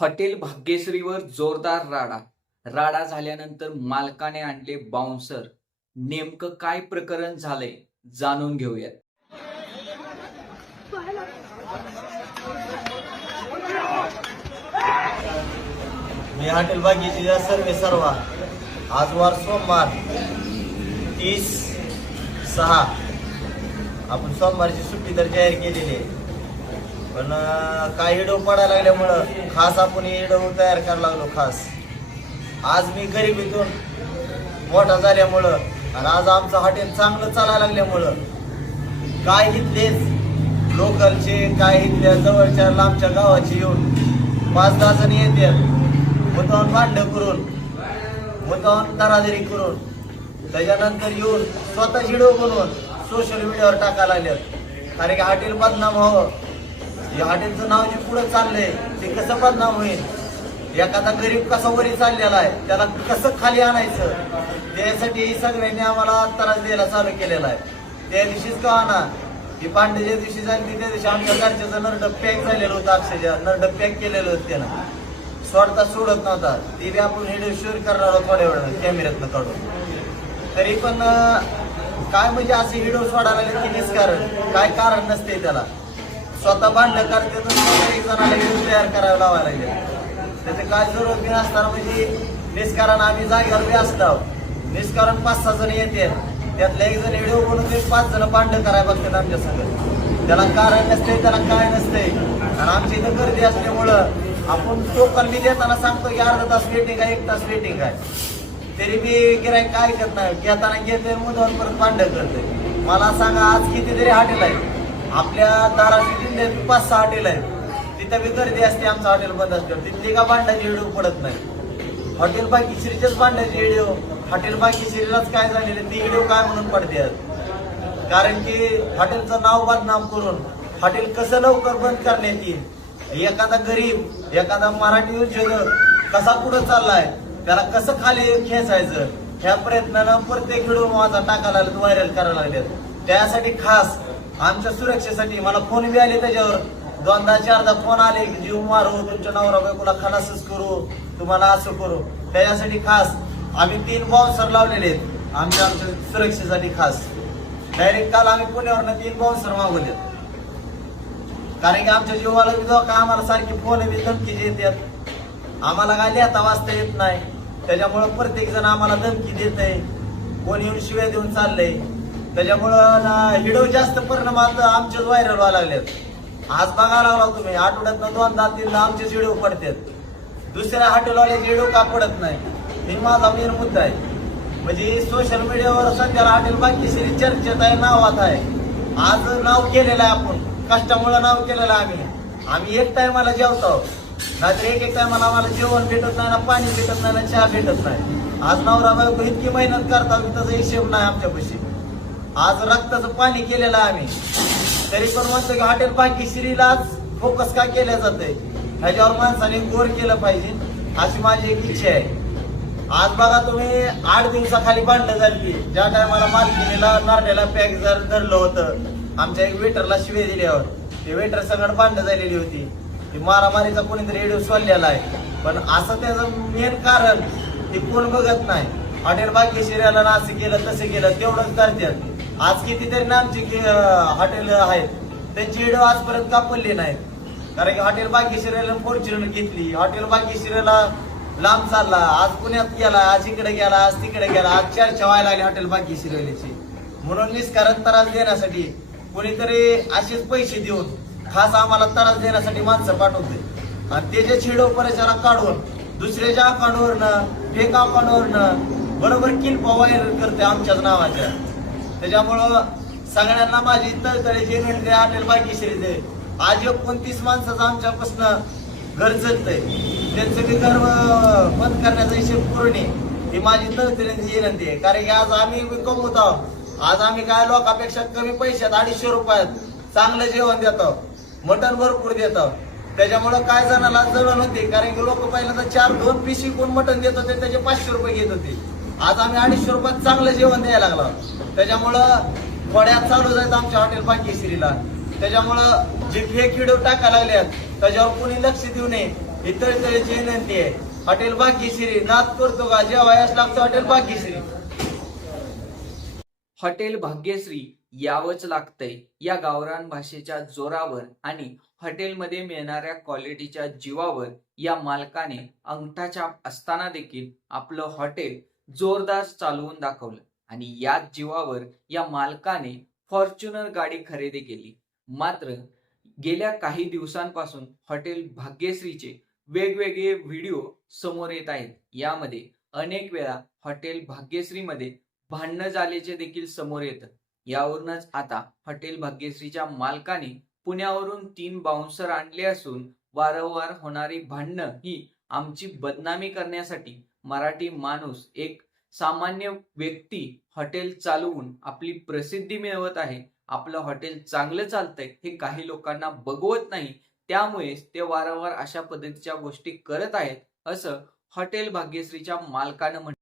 Hotel भाग्यश्रीवर जोरदार राडा. राडा झाल्यानंतर मालकाने आणले बाउन्सर नेमकं काय प्रकरण झालंय जाणून घेऊयात. मी हॉटेल बागेची सर्वे सर्वा. आज वार सोमवार. तीस सहा. आपण सोमवारची सुट्टी तर जाहीर केलेली आहे. पण काही हिडो पडायला लागल्यामुळं खास आपण हिडो तयार करायला लागलो खास. आज मी गरिबीतून मोठा झाल्यामुळं आणि आज आमचं हॉटेल चांगलं चालायला लागल्यामुळं काय इथलेच लोकलचे काय इथल्या जवळच्या लांबच्या गावाचे येऊन पाच दहा जण येतात मुतावून भांडं करून मुतावून दरादरी करून त्याच्यानंतर येऊन स्वतः हिडो बनवून सोशल मीडियावर टाकायला लागल्यात. कारण की हॉटेल बदनाम हवं या हॉटेलचं नाव जे पुढे चाललंय ते कसं बदनाम होईल. एखादा गरीब कसा वरी चाललेला आहे त्याला कसं खाली आणायचं? त्यासाठी सगळ्यांनी आम्हाला त्रास द्यायला चालू केलेला आहे. त्या दिवशीच का आणा ही पांडे ज्या दिवशी झाली त्या दिवशी आमच्या घरच्याचं नरड पॅक झालेलं होतं अक्षरशः नरड पॅक केलेलं होतं त्यानं. सोडता सोडत नव्हता. ते बी आपण व्हिडिओ शूट करणार आहोत थोड्या वेळानं कॅमेऱ्यातनं काढून. तरी पण काय म्हणजे असे व्हिडिओ सोडायला लागले की कारण काय कारण नसते त्याला? स्वतः भांडण करते तर एक जणाला व्हिडिओ तयार करायला लावायला लागले. त्याचे काय जरूरत बी नसताना म्हणजे निष्कारण आम्ही जागेवर बी असतो. निष्कारण पाच सहा जण येते. त्यातले एक जण व्हिडिओ बनवून ते पाच जण भांडण करायला बघतात आमच्या संग त्याला कारण नसते त्याला काय नसते आणि आमची इथं गर्दी असल्यामुळं आपण टोकन बी देताना सांगतो की अर्धा तास वेटिंग आहे एक तास वेटिंग आहे. तरी मी गिराय काय करत नाही. घेताना घेते मुदवून परत भांडण करते मला सांगा आज कितीतरी हॉटेल आहे आपल्या धाराशिव जिल्ह्यात पाच सहा हॉटेल आहेत तिथं बी गर्दी असते आमचं हॉटेल बंद असतं. तिथली का भांडाची व्हिडिओ पडत नाही. हॉटेल बाकीश्रीच्याच भांडाची व्हिडिओ हॉटेल बाकीश्रीलाच काय झालेले ती व्हिडिओ काय म्हणून पडते? कारण की हॉटेलचं नाव बदनाम करून हॉटेल कसं लवकर बंद करण्यात येईल? एखादा गरीब एखादा मराठी उद्योजक कसा पुढे चाललाय? त्याला कसं खाली खेचायचं? ह्या प्रयत्नानं प्रत्येक व्हिडिओ माझा टाकायला लागलेत व्हायरल करायला लागले त्यासाठी खास आमच्या सुरक्षेसाठी मला फोन बी आले त्याच्यावर. दोनदा चारदा फोन आले की जीव मारू तुमच्या नवरा बायकोला खलासच करू तुम्हाला असं करू. त्याच्यासाठी खास आम्ही तीन बाउन्सर लावलेले आहेत. आमच्या आमच्या सुरक्षेसाठी खास. डायरेक्ट काल आम्ही पुण्यावरनं तीन बाउन्सर मागवले कारण की आमच्या जीवाला बी धोका आम्हाला सारखी फोन बी धमकी देतात आम्हाला काय लिहिता वाचता येत नाही. त्याच्यामुळं प्रत्येक जण आम्हाला धमकी देत आहे कोण येऊन शिव्या देऊन चाललंय. त्याच्यामुळं ना व्हिडिओ जास्त आता आमचेच व्हायरल व्हायला लागलेत. आज बघा लागला तुम्ही आठवड्यात दोनदा तीनदा आमचेच व्हिडिओ पडतात. दुसऱ्या हॉटेलवाल्याचे व्हिडिओ का पडत नाही? हे माझा मेन मुद्दा आहे. म्हणजे सोशल मीडियावर सध्याला हॉटेल बाकी चर्चेत आहे नावात आहे. आज नाव केलेलं आहे आपण. कष्टामुळे नाव केलेलं आहे आम्ही. आम्ही एक टायमाला जेवतो. नाहीतर एक एक टायमाला आम्हाला जेवण भेटत नाही ना पाणी भेटत नाही ना चहा भेटत नाही. आज नवरा बायको इतकी मेहनत करतात की त्याचा हिशेब नाही आमच्यापाशी. आज रक्ताचं पाणी केलेलं आम्ही. तरी पण म्हणतो की हॉटेल बाकी श्रीलाच फोकस का केलं आहे ह्याच्यावर माणसाने गोर केलं पाहिजे अशी माझी एक इच्छा आहे. आज बघा तुम्ही आठ दिवसाखाली बांधलं झाली. ज्या टायमाला मालकिनीला नारड्याला पॅक जर धरलं होतं आमच्या एक वेटरला शिवे दिल्यावर. ते वेटर सगळं भांडणं झालेली होती. ती मारामारीचा कोणीतरी रेडिओ सोडलेला आहे. पण असं त्याचं मेन कारण ते कोण बघत नाही. हॉटेल भाग्यश्रीला ना असं केलं तसं केलं तेवढंच करतात. आज कितीतरी ना आमची हॉटेल आहेत. त्यांची व्हिडिओ आजपर्यंत कापडली नाहीत. कारण की हॉटेल भाग्यश्रीला फॉर्च्युनर घेतली. हॉटेल भाग्यश्रीला लांब चालला. आज पुण्यात गेला आज इकडे गेला आज तिकडे गेला. आज चर्चा व्हायला लागली हॉटेल भाग्यश्रीची. म्हणून निष्कारण त्रास देण्यासाठी कोणीतरी असेच पैसे देऊन खास आम्हाला त्रास देण्यासाठी माणसं पाठवते. आणि त्याच्या छिडो परिसरात काढून दुसऱ्याच्या अकाउंटवरनं फेक अकाउंटवरनं बरोबर किल्पा व्हायरल करते आमच्याच नावाच्या. त्याच्यामुळं सगळ्यांना माझी तळतळीची विनंती हॉटेल भाग्यश्री दे आज एकोणतीस माणसाचं आमच्यापासून घर चालतंय त्यांचं ते घर बंद करण्याचा हिशेब पूर्ण ही माझी तळतळीची विनंती आहे कारण की आज आम्ही कमवत आहोत. आज आम्ही काय लोकांपेक्षा कमी पैशात अडीचशे रुपयात चांगलं जेवण देतो. मटण भरपूर देतो. त्याच्यामुळं काय जणाला जळण होते. कारण की लोक पहिल्यांदा चार दोन पिशी कोण मटण देत होते त्याचे पाचशे रुपये घेत होते. आज आम्ही अडीचशे रुपयात चांगलं जेवण द्यायला लागलो. त्याच्यामुळं थोड्यात चालू जायचं आमच्या हॉटेल भाग्यश्रीला त्याच्यामुळं जे फेक व्हिडिओ टाकायला लागल्यात त्याच्यावर कुणी लक्ष देऊ नये. ही तळतळीची विनंती आहे. हॉटेल भाग्यश्री नाद करतो का जेवायला लागतं हॉटेल भाग्यश्री हॉटेल भाग्यश्री यावंच लागतंय. या गावरान भाषेच्या जोरावर आणि हॉटेलमध्ये मिळणाऱ्या क्वालिटीच्या जीवावर या मालकाने अंगठाच्या असताना देखील आपलं हॉटेल जोरदार चालवून दाखवलं. आणि याच जीवावर या मालकाने फॉर्च्युनर गाडी खरेदी केली. मात्र गेल्या काही दिवसांपासून हॉटेल भाग्यश्रीचे वेगवेगळे व्हिडिओ समोर येत आहेत. यामध्ये अनेक वेळा हॉटेल भाग्यश्रीमध्ये भांडणं झाल्याचे देखील समोर येतं. यावरूनच आता हॉटेल भाग्यश्रीच्या मालकाने पुण्यावरून तीन बाउन्सर आणले असून वारंवार होणारी भांडणं ही आमची बदनामी करण्यासाठी मराठी माणूस एक सामान्य व्यक्ती हॉटेल चालवून आपली प्रसिद्धी मिळवत आहे आपलं हॉटेल चांगलं चालतंय हे काही लोकांना बघवत नाही त्यामुळेच ते वारंवार अशा पद्धतीच्या गोष्टी करत आहेत असं हॉटेल भाग्यश्रीच्या मालकानं म्हटलं